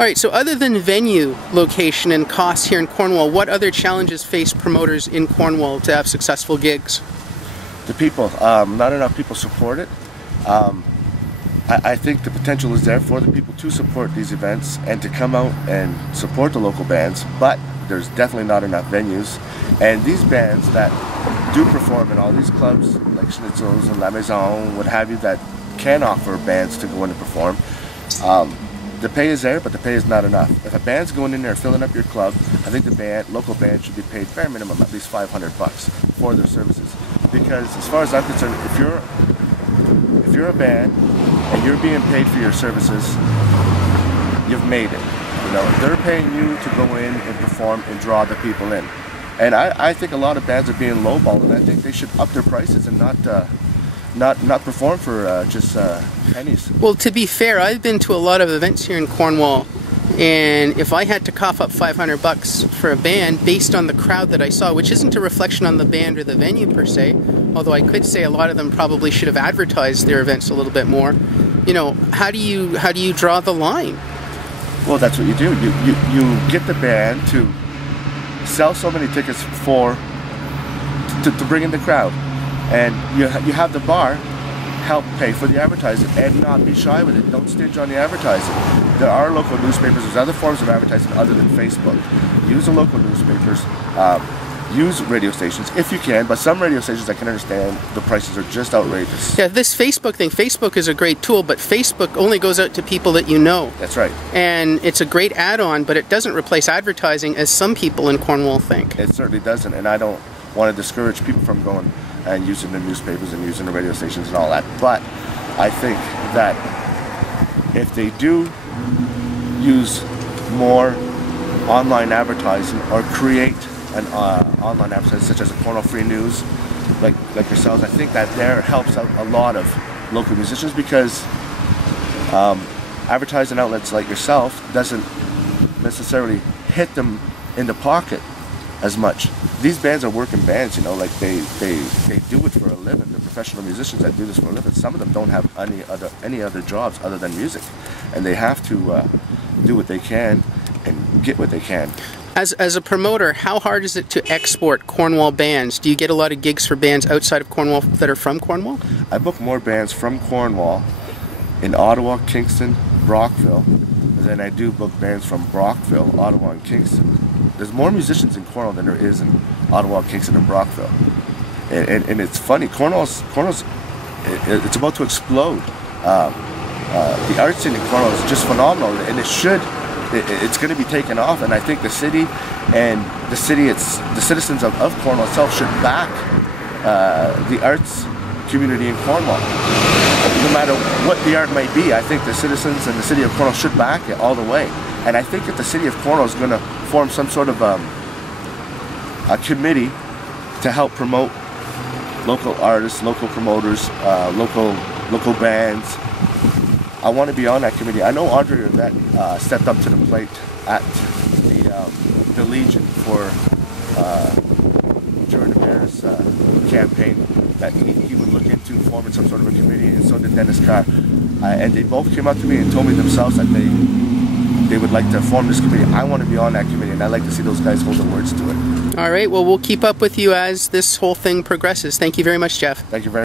right, so other than venue location and costs here in Cornwall, what other challenges face promoters in Cornwall to have successful gigs? The people, not enough people support it. I think the potential is there for the people to support these events and to come out and support the local bands, but there's definitely not enough venues. And these bands that do perform in all these clubs, like Schnitzel's and La Maison, what have you, that can offer bands to go in and perform, the pay is there, but the pay is not enough. If a band's going in there filling up your club, I think the local band should be paid bare minimum at least $500 for their services. Because as far as I'm concerned, if you're a band and you're being paid for your services, you've made it. You know, they're paying you to go in and perform and draw the people in. And I think a lot of bands are being lowballed, and I think they should up their prices and not perform for just pennies. Well, to be fair, I've been to a lot of events here in Cornwall, and if I had to cough up $500 for a band based on the crowd that I saw, which isn't a reflection on the band or the venue per se, although I could say a lot of them probably should have advertised their events a little bit more, you know, how do you draw the line? Well, that's what you do. You get the band to sell so many tickets to bring in the crowd, and you have the bar help pay for the advertising and not be shy with it. Don't stinge on the advertising. There are local newspapers. There's other forms of advertising other than Facebook. Use the local newspapers. Use radio stations if you can, but some radio stations I can understand the prices are just outrageous. Yeah, this Facebook thing, Facebook is a great tool, but Facebook only goes out to people that you know. That's right. And it's a great add-on, but it doesn't replace advertising as some people in Cornwall think. It certainly doesn't, and I don't want to discourage people from going and using the newspapers and using the radio stations and all that. But I think that if they do use more online advertising or create an online advertising such as a Cornwall Free News, like yourselves, I think that there helps out a lot of local musicians, because advertising outlets like yourself doesn't necessarily hit them in the pocket as much. These bands are working bands, you know, like they do it for a living. They're professional musicians that do this for a living. Some of them don't have any other jobs other than music, and they have to do what they can and get what they can. As a promoter, how hard is it to export Cornwall bands? Do you get a lot of gigs for bands outside of Cornwall that are from Cornwall? I book more bands from Cornwall in Ottawa, Kingston, Brockville than I do book bands from Brockville, Ottawa, and Kingston. There's more musicians in Cornwall than there is in Ottawa, Kingston, and Brockville. And it's funny, Cornwall's it's about to explode. The art scene in Cornwall is just phenomenal, and it's going to be taken off. And I think the city and the citizens of Cornwall itself should back the arts community in Cornwall. No matter what the art may be, I think the citizens and the city of Cornwall should back it all the way. And I think that the city of Cornwall is going to form some sort of a committee to help promote local artists, local promoters, local bands. I want to be on that committee. I know Andre Yvette stepped up to the plate at the Legion for during the Paris campaign, that he would look into forming some sort of a committee, and so did Dennis Carr. And they both came up to me and told me themselves that they would like to form this committee. I want to be on that committee, and I'd like to see those guys hold their words to it. All right, well, we'll keep up with you as this whole thing progresses. Thank you very much, Jeff. Thank you very much.